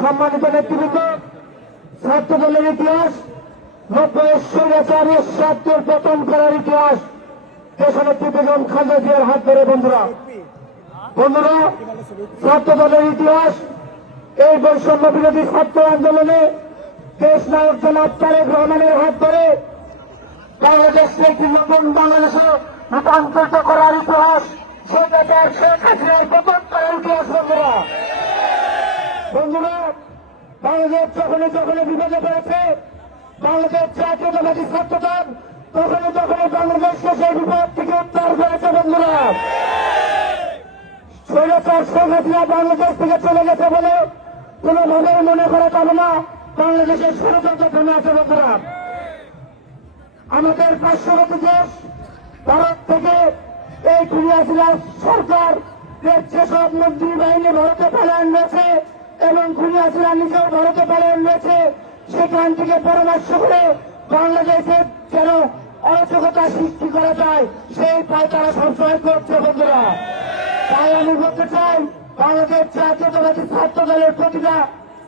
সম্মানিত নেতৃবৃন্দ, ছাত্র দলের ইতিহাস 90 স্বৈরাচারের স্বার্থের পতন করার ইতিহাস দেশনেত্রী বেগম খালেদা জিয়ার হাত ধরে। বন্ধুরা, ছাত্র দলের ইতিহাস এই বৈষম্য বিরোধী ছাত্র আন্দোলনে দেশ নায়ক জনাব তারেক রহমানের হাত ধরে বাংলাদেশকে একটি নতুন বাংলাদেশে রূপান্তরিত করার ইতিহাস, শেখ হাসিনার পতন করার ইতিহাস। বন্ধুরা, বাংলাদেশ যখনই বিপদে পড়েছে, বাংলাদেশ জাতীয়তাবাদী ছাত্রদল তখনই বাংলাদেশকে সেই বিপদ থেকে উদ্ধার করেছে। বন্ধুরা, স্বৈরাচার শেখ হাসিনা বাংলাদেশ থেকে চলে গেছে বলে কোনোভাবেই মনে করা যাবে না বাংলাদেশের ষড়যন্ত্র থেমে আছে। বন্ধুরা, আমাদের পার্শ্ববর্তী দেশ ভারত থেকে এই খুনিয়াশিলা সরকার যেসব মন্ত্রী বাহিনী ভারতে পালায়ন রয়েছে এবং খুনিয়াশিলা নিজেও ভারতে পালায়ন রয়েছে, সেখান থেকে পরামর্শ করে বাংলাদেশে যেন অরাজকতা সৃষ্টি করা যায় সেই পায় তারা সবসময় করছে। বন্ধুরা, তাই আমি বলতে চাই, বাংলাদেশ জাতীয়তাবাদী ছাত্র দলের প্রতিটা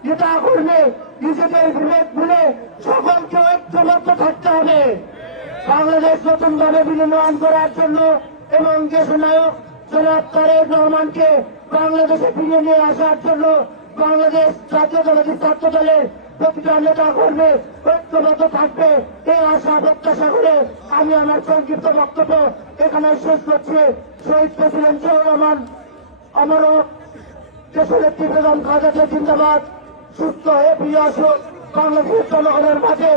নেতা কর্মী নিজেদের বিবেক ভুলে সকলকে ঐক্যবদ্ধ থাকতে হবে বাংলাদেশ নতুনভাবে বিনির্মাণ করার জন্য এবং দেশনায়ক জনাব তারেক রহমানকে বাংলাদেশে ফিরিয়ে নিয়ে আসার জন্য বাংলাদেশ জাতীয়তাবাদী ছাত্র দলের প্রতিটা নেতা কর্মী ঐক্যবদ্ধ থাকবে এই আশা প্রত্যাশা করে আমি আমার সংক্ষিপ্ত বক্তব্য এখানে শেষ করছি। শহীদ প্রেসিডেন্ট জিয়াউর রহমান অমর দেশনেত্রী বেগম খালেদা জিয়া জিন্দাবাদ। সুস্থ হয়ে ফিরে আসুক বাংলাদেশের জনগণের মাঝে।